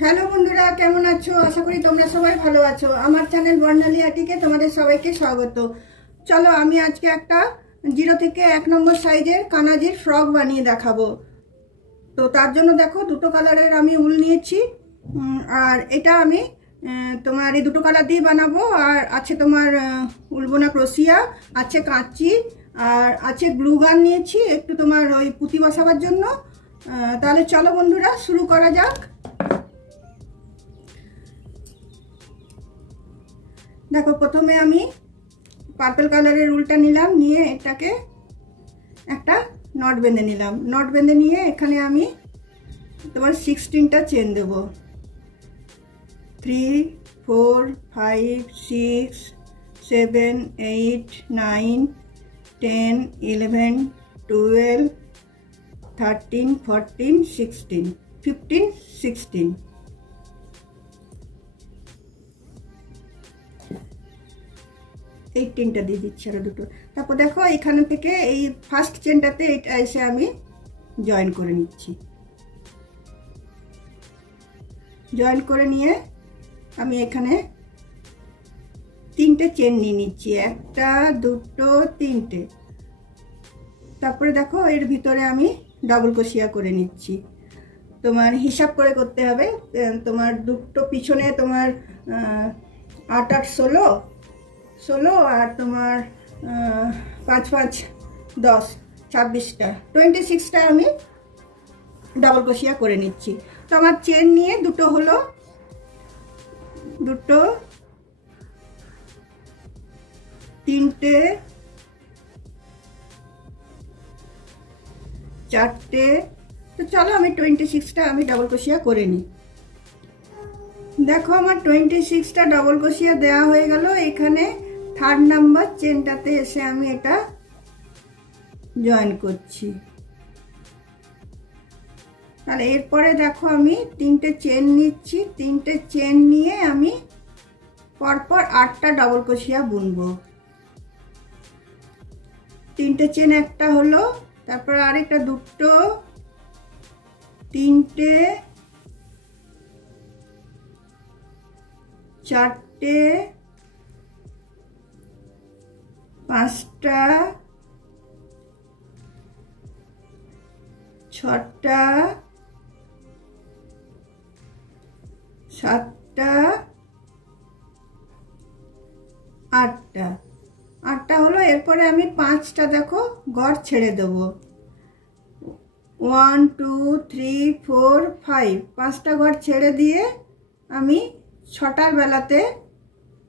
Hello বন্ধুরা, কেমন আছো? আশা করি তোমরা সবাই ভালো আছো। আমার চ্যানেল বর্ণালী আটিকে তোমাদের সবাইকে স্বাগত। চলো আমি আজকে একটা 0 থেকে 1 নম্বর সাইজের কানাজির ফ্রক বানিয়ে দেখাবো। তো তার জন্য দেখো দুটো কালারের আমি উল নিয়েছি, আর এটা আমি তোমার এই দুটো কালার দিয়ে বানাবো। আর আছে তোমার উলবোনা ক্রোশিয়া, আছে কাঁচি, আর আছে গ্লু গান নিয়েছি একটু তোমার ওই পুঁতি বসাবার জন্য। তাহলে চলো বন্ধুরা শুরু করা যাক। দেখো প্রথমে আমি পার্পল কালারের উলটা নিলাম, নিয়ে এটাকে একটা নট বেঁধে নিলাম। নট বেঁধে নিয়ে এখানে আমি তোমার 16টা চেন দেব। 3 4 5 6 7 8 9 10 11 12 13 14 16 15 16 18টা দিয়ে দিচ্ছি আরো দুটো। তারপর দেখো এখান থেকে এই ফার্স্ট চেনটাতে এটা এসে আমি জয়েন করে নিচ্ছি। জয়েন করে নিয়ে আমি এখানে 3টে চেন নিয়ে নিচ্ছি, 1টা 2টো 3টে। তারপরে দেখো এর ভিতরে আমি ডাবল ক্রোশিয়া করে নিচ্ছি। তোমার হিসাব করে করতে হবে, তোমার দুটো পিছনে তোমার 8 8 16 আর তোমার 5 5 10 26টা 26টা আমি ডাবল ক্রোশিয়া করে নিচ্ছি। তো আমার চেন নিয়ে দুটো হলো, দুটো 3টে 4টে। তো চলো আমি 26টা আমি ডাবল ক্রোশিয়া করে নিই। দেখো আমার 26টা ডাবল ক্রোশিয়া দেওয়া হয়ে গেল। এখানে 3rd নাম্বার চেনটাতে এসে আমি এটা জয়েন করছি। তাহলে এরপরে দেখো আমি 3টে চেন নিচ্ছি, 3টে চেন নিয়ে আমি পরপর 8টা ডাবল ক্রোশিয়া বুনবো। 3টে চেন একটা হলো, তারপর আরেকটা, দুটো, 3টে, 4টে, 5টা, 6টা, 7টা, 8টা। 8টা হলো। এরপরে আমি 5টা দেখো গড় ছেড়ে দেবো। 1 2 3 4 5 5টা গড় ছেড়ে দিয়ে আমি 6টার বেলাতে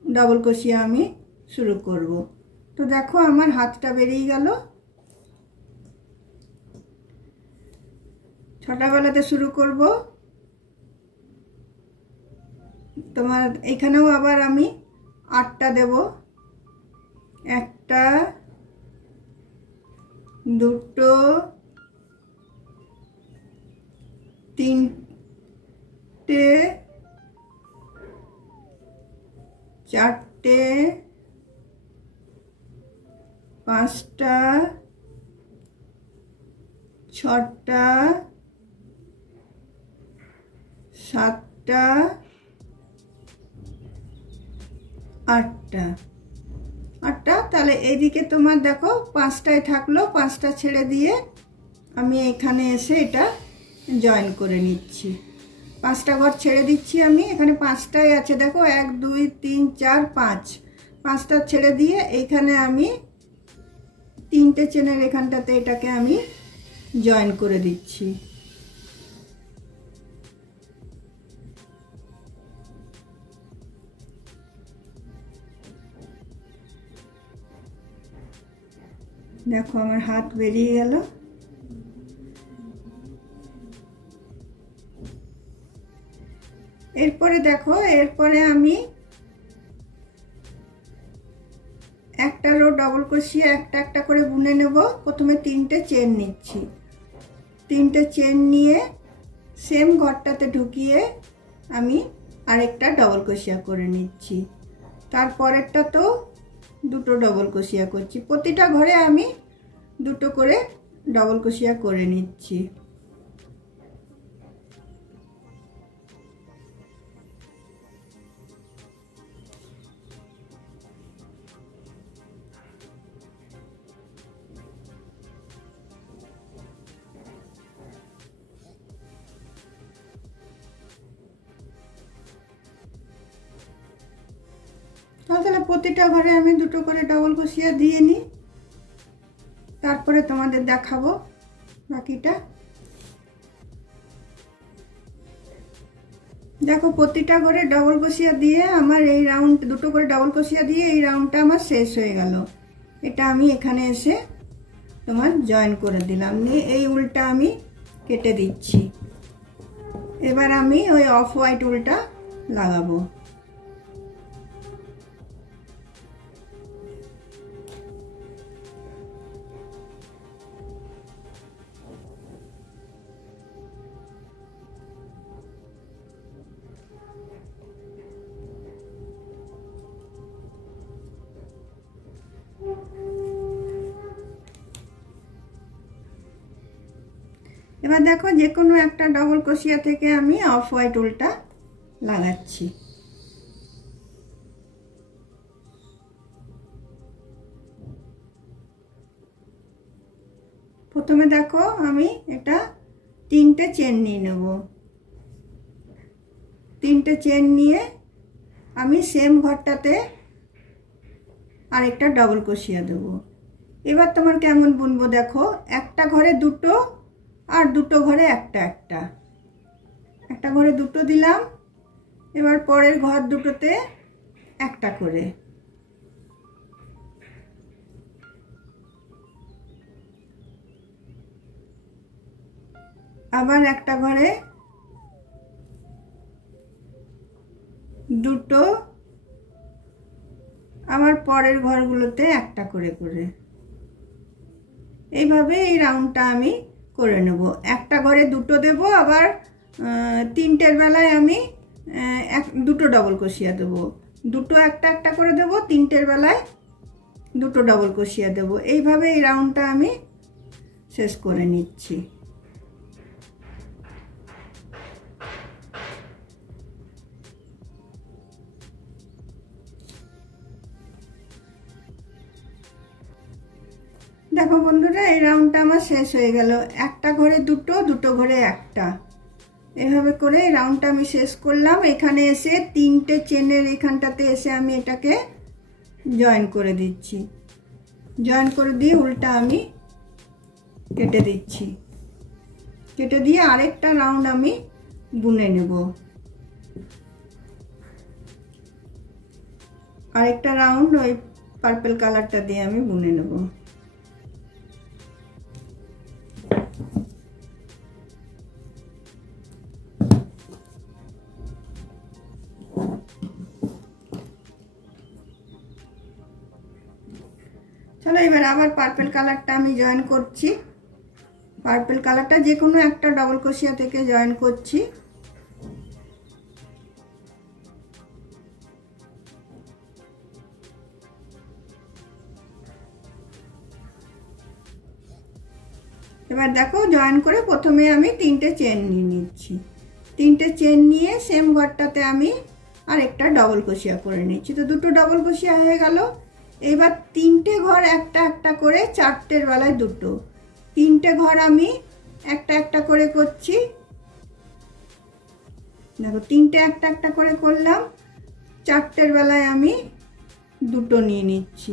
ডাবল ক্রোশিয়া আমি শুরু করব। তো দেখো আমার হাতটা বেরিয়ে গেল। 6টা বেলাতে শুরু করব। তোমার এখানেও আবার আমি 8টা দেব। 1টা 2টো 3টে 4টে 5টা 6টা 7টা 8টা। তাহলে এইদিকে তোমার দেখো 5টায় থাকলো, 5টা ছেড়ে দিয়ে আমি এখানে এসে এটা জয়েন করে নিচ্ছি। 5টা ঘর ছেড়ে দিচ্ছি আমি। এখানে 5টাই আছে দেখো, 1 2 3 4 5। 5টা ছেড়ে দিয়ে এইখানে আমি 3টে চেনের এখানটাতে এটাকে আমি জয়েন করে দিচ্ছি। দেখো আমার হাত বেরিয়ে গেল। এরপরে দেখো এরপরে আমি একটা রো ডাবল ক্রোশিয়া একটা একটা করে বুনে নেব। প্রথমে 3টে চেন নিচ্ছি, 3টে চেন নিয়ে সেম ঘরটাতে ঢুকিয়ে আমি আরেকটা ডাবল ক্রোশিয়া করে নিচ্ছি। তারপরেরটা তো দুটো ডাবল ক্রোশিয়া করছি। প্রতিটা ঘরে আমি দুটো করে ডাবল ক্রোশিয়া করে নিচ্ছি। তাহলে প্রতিটা ঘরে আমি দুটো করে ডবল ক্রোশিয়া দিয়ে নিই, তারপরে তোমাদের দেখাবো বাকিটা। দেখো প্রতিটা ঘরে ডবল ক্রোশিয়া দিয়ে আমার এই রাউন্ড, দুটো করে ডবল ক্রোশিয়া দিয়ে এই রাউন্ডটা আমার শেষ হয়ে গেল। এটা আমি এখানে এসে তোমার জয়েন করে দিলাম, নিয়ে এই উলটা আমি কেটে দিচ্ছি। এবার আমি ওই অফ হোয়াইট উলটা লাগাবো। এবার দেখো যে কোনো একটা ডবল ক্রোশিয়া থেকে আমি অফ হোয়াইট উলটা লাগাচ্ছি। প্রথমে দেখো আমি এটা 3টে চেন নিয়ে নেব। 3টে চেন নিয়ে আমি সেম ঘরটাতে আরেকটা ডবল ক্রোশিয়া দেব। এবার তোমার কেমন বুনবো দেখো, একটা ঘরে দুটো আর দুটো ঘরে একটা একটা, একটা ঘরে দুটো দিলাম, এবার পরের ঘর দুটোতে একটা করে, আবার একটা ঘরে দুটো, আবার পরের ঘরগুলোতে একটা করে করে, এইভাবে এই রাউন্ডটা আমি করে নেব। একটা ঘরে দুটো দেব, আবার 3টের বেলায় আমি দুটো ডবল ক্রোশিয়া দেব, দুটো একটা একটা করে দেব, 3টের বেলায় দুটো ডবল ক্রোশিয়া দেব। এইভাবে এই রাউন্ডটা আমি শেষ করে নিচ্ছি। দেখো বন্ধুরা, এই রাউন্ডটা আমার শেষ হয়ে গেল। একটা ঘরে দুটো, দুটো ঘরে একটা, এভাবে করে এই রাউন্ডটা আমি শেষ করলাম। এখানে এসে 3টে চেনের এখানটাতে এসে আমি এটাকে জয়েন করে দিচ্ছি। জয়েন করে দিয়ে উল্টা আমি কেটে দিচ্ছি। কেটে দিয়ে আরেকটা রাউন্ড আমি বুনে নেব। আরেকটা রাউন্ড ওই পার্পল কালারটা দিয়ে আমি বুনে নেব। চলো এবার আবার পার্পল কালারটা আমি জয়েন করছি। পার্পল কালারটা যে কোনো একটা ডবল ক্রোশিয়া থেকে জয়েন করছি। এবার দেখো জয়েন করে প্রথমে আমি 3টে চেন নিয়ে নিচ্ছি। 3টে চেন নিয়ে সেম ঘরটাতে আমি আরেকটা ডবল ক্রোশিয়া করে নিচ্ছি। তো দুটো ডবল ক্রোশিয়া হয়ে গেল। এবার 3টে ঘর একটা একটা করে, 4টের বেলায় দুটো, 3টে ঘর আমি একটা একটা করে করছি। দেখো 3টে একটা একটা করে করলাম, 4টের বেলায় আমি দুটো নিয়ে নিচ্ছি,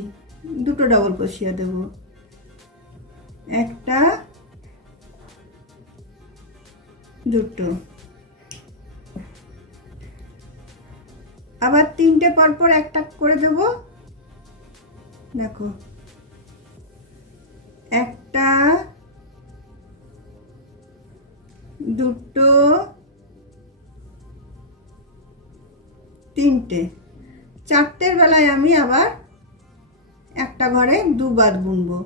দুটো ডবল ক্রোশিয়া দেব, একটা দুটো, আবার 3টে পরপর একটা করে দেব। দেখো একটা, দুটো, 3টে, 4টের বেলায় আমি আবার একটা ঘরে দুবার বুনবো।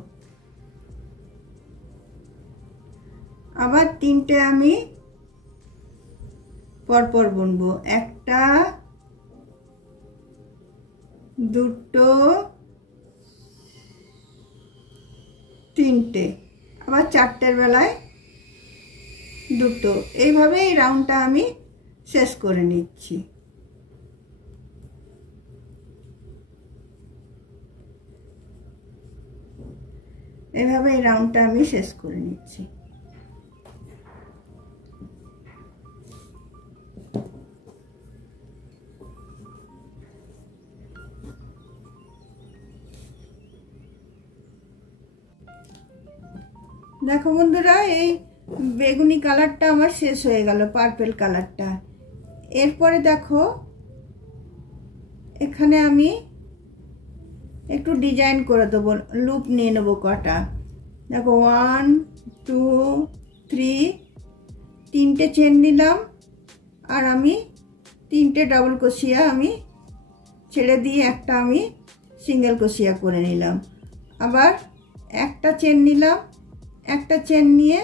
আবার 3টে আমি পরপর বুনবো, একটা, দুটো, 3টে, আবার 4টের বেলায় দুটো। এইভাবে এই রাউন্ডটা আমি শেষ করে নিচ্ছি। এইভাবে এই রাউন্ডটা আমি শেষ করে নিচ্ছি। দেখো বন্ধুরা, এই বেগুনি কালারটা আমার শেষ হয়ে গেল, পার্পল কালারটা। এরপরে দেখো এখানে আমি একটু ডিজাইন করে দেবো, লুপ নিয়ে নেবো কটা। দেখো 1 2 3 তিনটে চেন নিলাম, আর আমি তিনটে ডাবল ক্রোশিয়া আমি ছেড়ে দিয়ে একটা আমি সিঙ্গেল ক্রোশিয়া করে নিলাম। আবার একটা চেন নিলাম, একটা চেন নিয়ে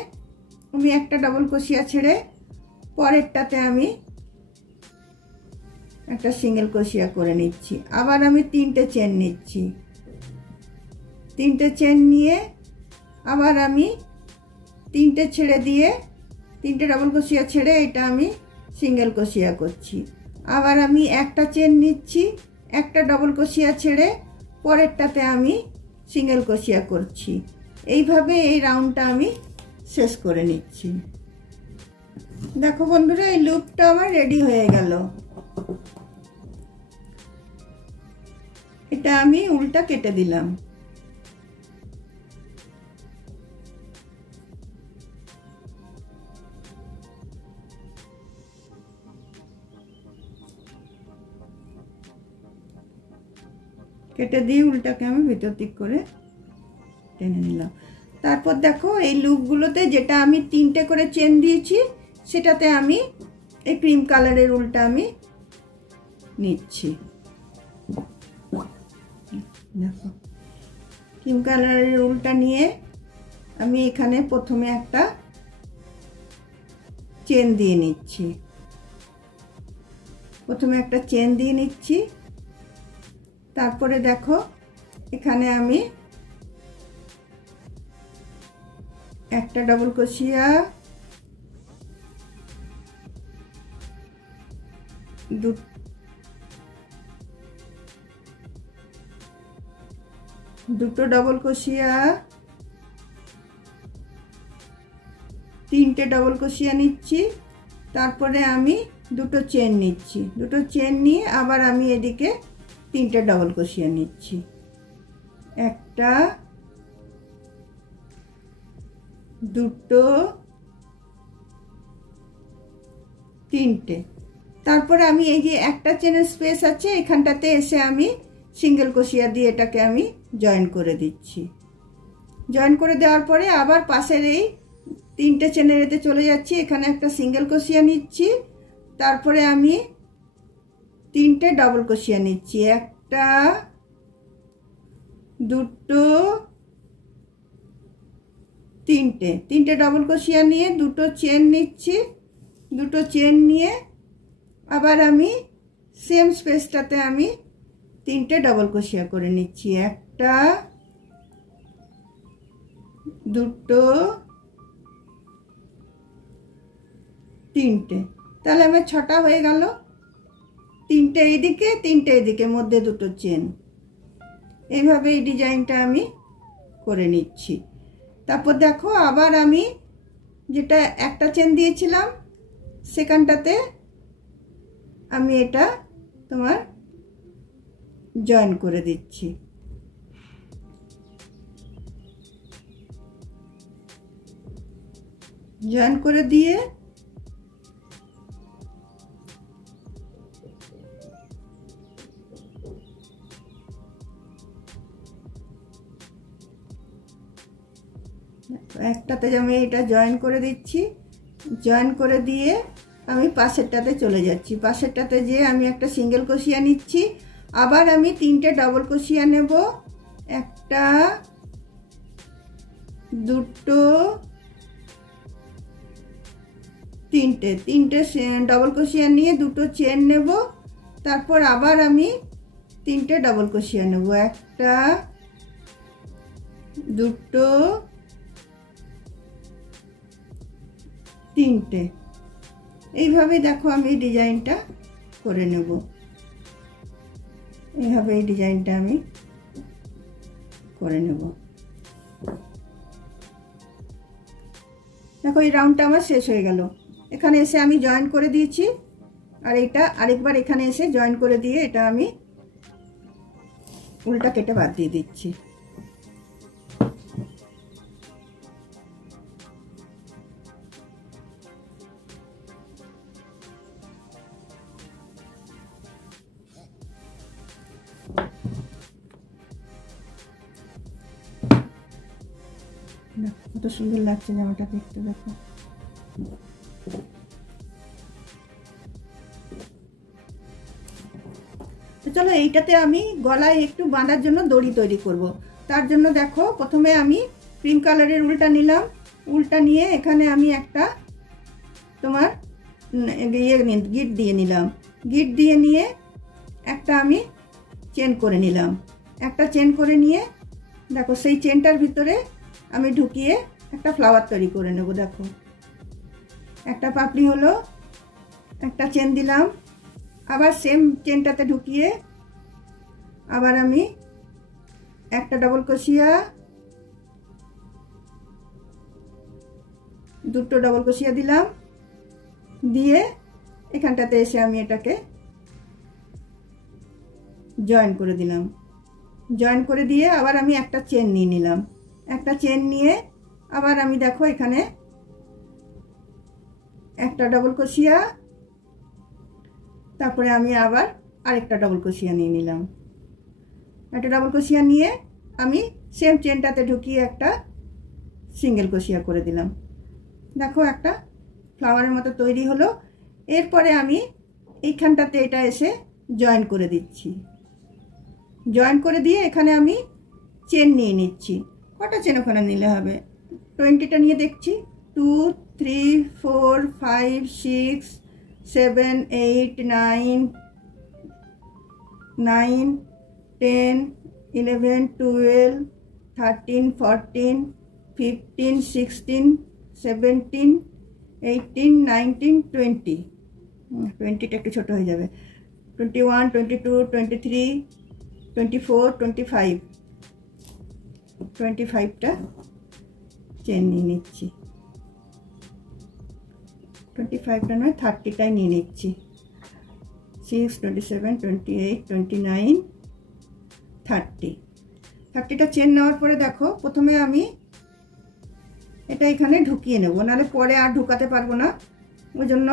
আমি একটা ডাবল ক্রোশিয়া ছেড়ে পরেরটাতে আমি একটা সিঙ্গেল ক্রোশিয়া করে নিচ্ছি। আবার আমি তিনটে চেন নিচ্ছি, তিনটে চেন নিয়ে আবার আমি তিনটে ছেড়ে দিয়ে তিনটে ডাবল ক্রোশিয়া ছেড়ে এটা আমি সিঙ্গেল ক্রোশিয়া করছি। আবার আমি একটা চেন নিচ্ছি, একটা ডাবল ক্রোশিয়া ছেড়ে পরেরটাতে আমি সিঙ্গেল ক্রোশিয়া করছি। এইভাবে এই রাউন্ডটা আমি শেষ করে নিচ্ছি। দেখো বন্ধুরা, এই লুপটা আমার রেডি হয়ে গেল। এটা আমি উল্টা কেটে দিলাম। কেটে দিয়ে উল্টাকে আমি ভিতর দিক করে টেনে নিলাম। তারপর দেখো এই লুপগুলোতে যেটা আমি তিনটে করে চেন দিয়েছি সেটাতে আমি এই ক্রিম কালারের উলটা আমি নিচ্ছি। দেখো ক্রিম কালারের উলটা নিয়ে আমি এখানে প্রথমে একটা চেন দিয়ে নিচ্ছি, প্রথমে একটা চেন দিয়ে নিচ্ছি। তারপরে দেখো এখানে আমি একটা ডাবল ক্রোশিয়া, দুটো ডাবল ক্রোশিয়া, তিনটে ডাবল ক্রোশিয়া নিচ্ছি। তারপরে আমি দুটো চেন নিচ্ছি, দুটো চেন নিয়ে আবার আমি এদিকে তিনটে ডাবল ক্রোশিয়া নিচ্ছি, একটা দুটো তিনটে। তারপরে আমি এই যে একটা চেনের স্পেস আছে এখানটাতে এসে আমি সিঙ্গেল ক্রোশিয়া দিয়ে এটাকে আমি জয়েন করে দিচ্ছি। জয়েন করে দেওয়ার পরে আবার পাশের এই তিনটে চেনের এতে চলে যাচ্ছি, এখানে একটা সিঙ্গেল ক্রোশিয়া নিচ্ছি। তারপরে আমি তিনটে ডাবল ক্রোশিয়া নিচ্ছি, একটা দুটো তিনটে, তিনটে ডাবল ক্রোশিয়া নিয়ে দুটো চেন নিচ্ছি। দুটো চেন নিয়ে আবার আমি সেম স্পেসটাতে আমি তিনটে ডাবল ক্রোশিয়া করে নিচ্ছি, একটা দুটো তিনটে। তাহলে আমার 6টা হয়ে গেল, তিনটে এইদিকে তিনটে এইদিকে, মধ্যে দুটো চেন। এইভাবে এই ডিজাইনটা আমি করে নিচ্ছি। তারপর দেখো আবার আমি যেটা একটা চেন দিয়েছিলাম সেখানটাতে আমি এটা তোমার জয়েন করে দিচ্ছি। জয়েন করে দিয়ে একটাতে আমি এটা জয়েন করে দিচ্ছি। জয়েন করে দিয়ে আমি পাশেরটাতে চলে যাচ্ছি, পাশেরটাতে যেয়ে আমি একটা সিঙ্গেল ক্রোশিয়া নিচ্ছি। আবার আমি তিনটে ডাবল ক্রোশিয়া নেব, একটা দুটো তিনটে, তিনটে ডাবল ক্রোশিয়া নিয়ে দুটো চেন নেব। তারপর আবার আমি তিনটে ডাবল ক্রোশিয়া নেব, একটা দুটো তিনটে। এইভাবে দেখো আমি ডিজাইনটা করে নেব, এইভাবে এই ডিজাইনটা আমি করে নেব। দেখো এই রাউন্ডটা আমার শেষ হয়ে গেল। এখানে এসে আমি জয়েন করে দিয়েছি, আর এটা আরেকবার এখানে এসে জয়েন করে দিয়ে এটা আমি উল্টা কেটে বাদ দিয়ে দিচ্ছি। সুন্দর লাগছে জামাটা দেখতে, দেখো। তো চলো এইটাতে আমি গলায় একটু বাঁধার জন্য দড়ি তৈরি করব। তার জন্য দেখো প্রথমে আমি পিঙ্ক কালারের উলটা নিলাম। উলটা নিয়ে এখানে আমি একটা তোমার গিট দিয়ে নিলাম। গিট দিয়ে নিয়ে একটা আমি চেন করে নিলাম। একটা চেন করে নিয়ে দেখো সেই চেনটার ভিতরে আমি ঢুকিয়ে একটা ফ্লাওয়ার তৈরি করে নেব। দেখো একটা পাপড়ি হলো, একটা চেন দিলাম, আবার সেম চেনটাতে ঢুকিয়ে আবার আমি একটা ডবল ক্রোশিয়া, দুটো ডবল ক্রোশিয়া দিলাম, দিয়ে এখানটাতে এসে আমি এটাকে জয়েন করে দিলাম। জয়েন করে দিয়ে আবার আমি একটা চেন নিয়ে নিলাম। একটা চেন নিয়ে আবার আমি দেখো এখানে একটা ডবল ক্রোশিয়া, তারপরে আমি আবার আরেকটা ডবল ক্রোশিয়া নিয়ে নিলাম। একটা ডবল ক্রোশিয়া নিয়ে আমি সেম চেনটাতে ঢুকিয়ে একটা সিঙ্গেল ক্রোশিয়া করে দিলাম। দেখো একটা ফ্লাওয়ারের মতো তৈরি হলো। এরপরে আমি এইখানটাতে এটা এসে জয়েন করে দিচ্ছি। জয়েন করে দিয়ে এখানে আমি চেন নিয়ে নিচ্ছি। কটা চেন ওখানে নিলে হবে? 20টা নিয়ে দেখছি। 2 3 4 5 6 7 8 9 9 10 11 12 13 14 15 16 17 18 19 20। 20টা একটু ছোট হয়ে যাবে। 21 22 23 24 25। 25টা চেন নিয়ে নিচ্ছি। 25টা নয় 30টাই নিয়ে নিচ্ছি। 6 27 28 29 30। 30টা চেন নেওয়ার পরে দেখো প্রথমে আমি এটা এখানে ঢুকিয়ে নেব, নাহলে পরে আর ঢুকাতে পারবো না। ওই জন্য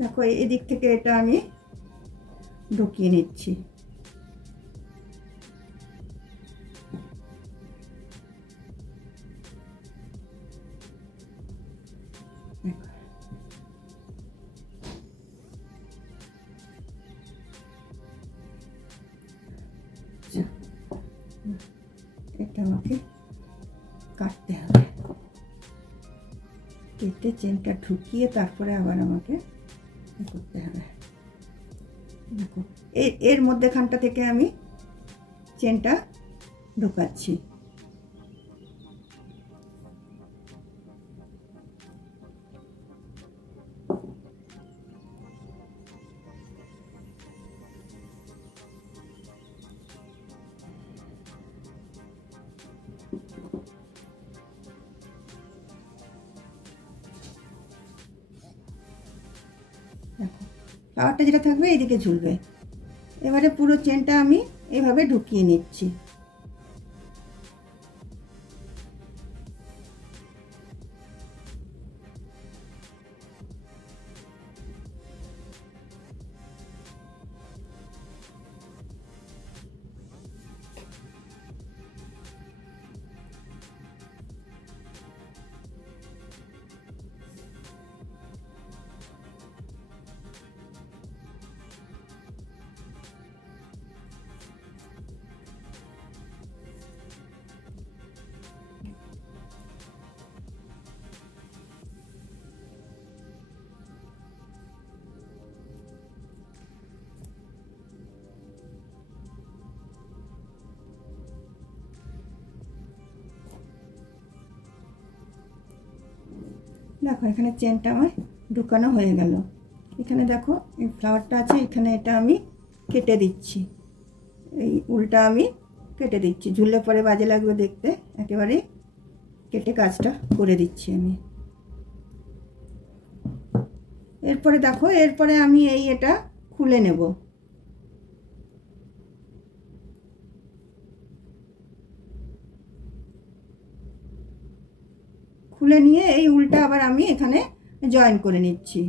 দেখো এদিক থেকে এটা আমি ঢুকিয়ে নিচ্ছি। এটা আমাকে কাটতে হবে। কেটে চেনটা ঢুকিয়ে তারপরে আবার আমাকে করতে হবে। দেখো এর মধ্যেখানটা থেকে আমি চেনটা ঢুকাচ্ছি। দেখো ফ্লাওয়ারটা যেটা থাকবে এইদিকে ঝুলবে। এবারে পুরো চেনটা আমি এভাবে ঢুকিয়ে নিচ্ছি। দেখো এখানে চেনটা আমার ঢুকানো হয়ে গেল। এখানে দেখো এই ফ্লাওয়ারটা আছে, এখানে এটা আমি কেটে দিচ্ছি। এই উলটা আমি কেটে দিচ্ছি, ঝুললে পরে বাজে লাগবে দেখতে। একেবারে কেটে কাজটা করে দিচ্ছি আমি। এরপরে দেখো এরপরে আমি এটা খুলে নেব। খুলে নিয়ে এই উলটা আবার আমি এখানে জয়েন করে নিচ্ছি।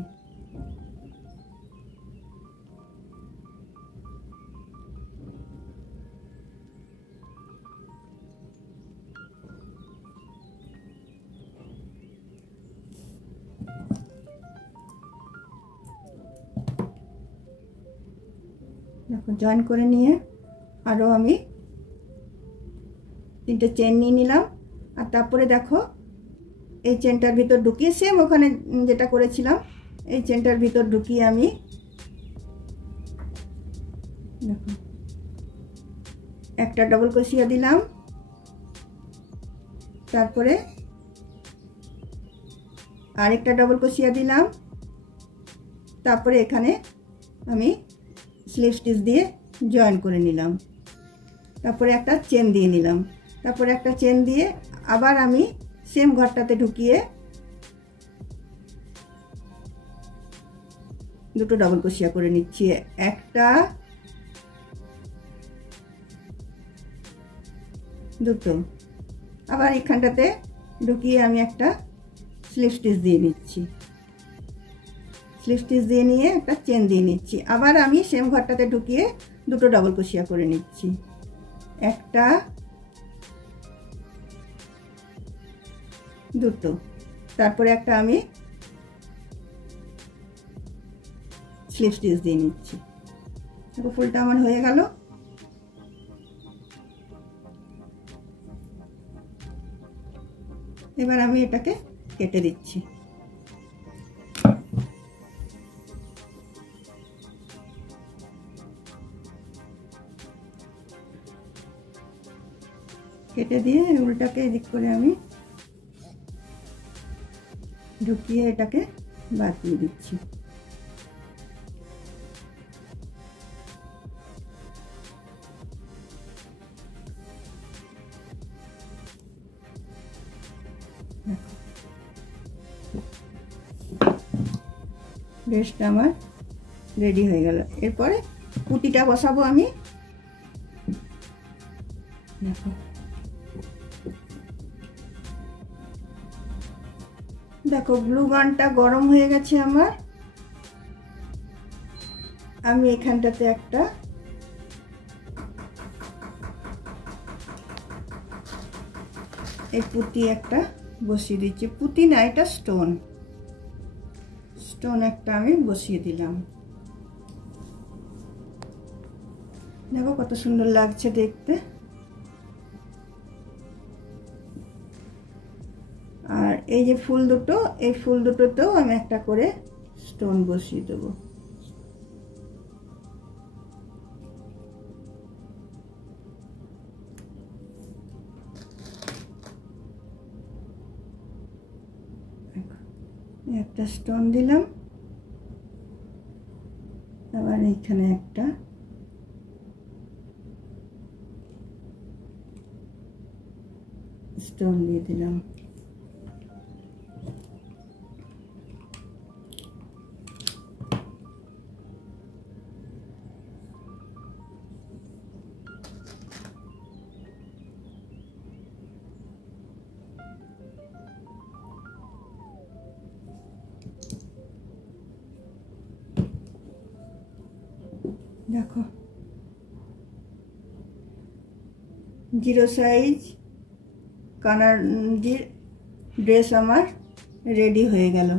দেখো জয়েন করে নিয়ে আরও আমি 3টে চেন নিয়ে নিলাম। আর তারপরে দেখো এই চেনটার ভিতর ঢুকিয়ে সেম ওখানে যেটা করেছিলাম এই চেনটার ভিতর ঢুকিয়ে আমি দেখো একটা ডবল ক্রোশিয়া দিলাম, তারপরে আরেকটা ডবল ক্রোশিয়া দিলাম, তারপরে এখানে আমি স্লিপ স্টিচ দিয়ে জয়েন করে নিলাম, তারপরে একটা চেন দিয়ে নিলাম, তারপরে একটা চেন দিয়ে আবার আমি সেম ঘরটাতে ঢুকিয়ে দুটো ডবল ক্রোশিয়া করে নিচ্ছি। একটা দুটো, আবার এখানটাতে ঢুকিয়ে আমি একটা স্লিপ স্টিচ দিয়ে নিচ্ছি, স্লিপ স্টিচ দিয়ে নিয়ে একটা চেন দিয়ে নিচ্ছি, আবার আমি সেম ঘরটাতে ঢুকিয়ে দুটো ডবল ক্রোশিয়া করে নিচ্ছি। একটা দুটো, তারপরে একটা আমি স্লিপ স্টিচ দিয়ে নিচ্ছি। দেখো ফুলটা আমার হয়ে গেল। এবার আমি এটাকে কেটে দিচ্ছি। কেটে দিয়ে উল্টাকে এদিক করে আমি ঢুকিয়ে এটাকে বাদ দিয়ে দিচ্ছি। ড্রেসটা আমার রেডি হয়ে গেল। এরপরে পুঁতিটা বসাবো আমি। দেখো দেখো গ্লু গানটা গরম হয়ে গেছে আমার। আমি এখানটাতে একটা এই পুঁতি একটা বসিয়ে দিচ্ছি। পুঁতি না, এটা স্টোন, স্টোন একটা আমি বসিয়ে দিলাম। দেখো কত সুন্দর লাগছে দেখতে। আর এই যে ফুল দুটো, এই ফুল দুটোতেও আমি একটা করে স্টোন বসিয়ে দেবো। একটা স্টোন দিলাম, আবার এখানে একটা স্টোন দিয়ে দিলাম। দেখো 0 সাইজ কানাজির ড্রেস আমার রেডি হয়ে গেল।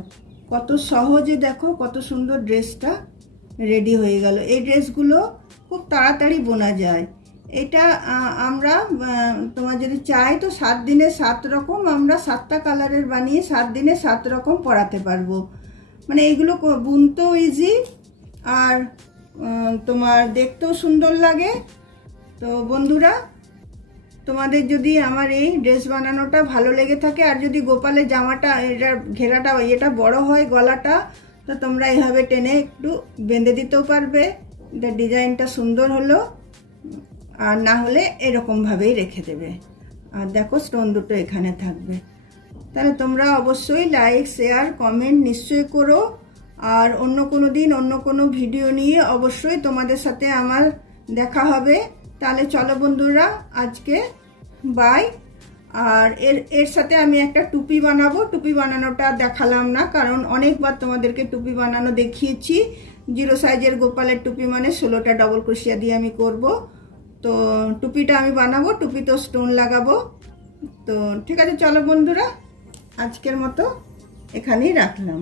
কত সহজে দেখো কত সুন্দর ড্রেসটা রেডি হয়ে গেল। এই ড্রেসগুলো খুব তাড়াতাড়ি বোনা যায়। এটা আমরা তোমার যদি চাই তো 7 দিনে 7 রকম আমরা 7টা কালারের বানিয়ে 7 দিনে 7 রকম পরাতে পারবো। মানে এইগুলো বুনতেও ইজি আর তোমার দেখতেও সুন্দর লাগে। তো বন্ধুরা, তোমাদের যদি আমার এই ড্রেস বানানোটা ভালো লেগে থাকে আর যদি গোপালের জামাটা এটার ঘেরাটা এটা বড় হয় গলাটা, তো তোমরা এইভাবে টেনে একটু বেঁধে দিতেও পারবে। এটা ডিজাইনটা সুন্দর হলো। আর না হলে এরকমভাবেই রেখে দেবে। আর দেখো স্টোন দুটো এখানে থাকবে। তাহলে তোমরা অবশ্যই লাইক শেয়ার কমেন্ট নিশ্চয়ই করো। আর অন্য কোনো দিন অন্য কোনো ভিডিও নিয়ে অবশ্যই তোমাদের সাথে আমার দেখা হবে। তাহলে চলো বন্ধুরা, আজকে বাই। আর এর সাথে আমি একটা টুপি বানাবো। টুপি বানানোটা দেখালাম না, কারণ অনেকবার তোমাদেরকে টুপি বানানো দেখিয়েছি। 0 সাইজের গোপালের টুপি মানে 16টা ডবল ক্রোশিয়া দিয়ে আমি করব। তো টুপিটা আমি বানাবো, টুপিতেও স্টোন লাগাবো। তো ঠিক আছে, চলো বন্ধুরা, আজকের মতো এখানেই রাখলাম।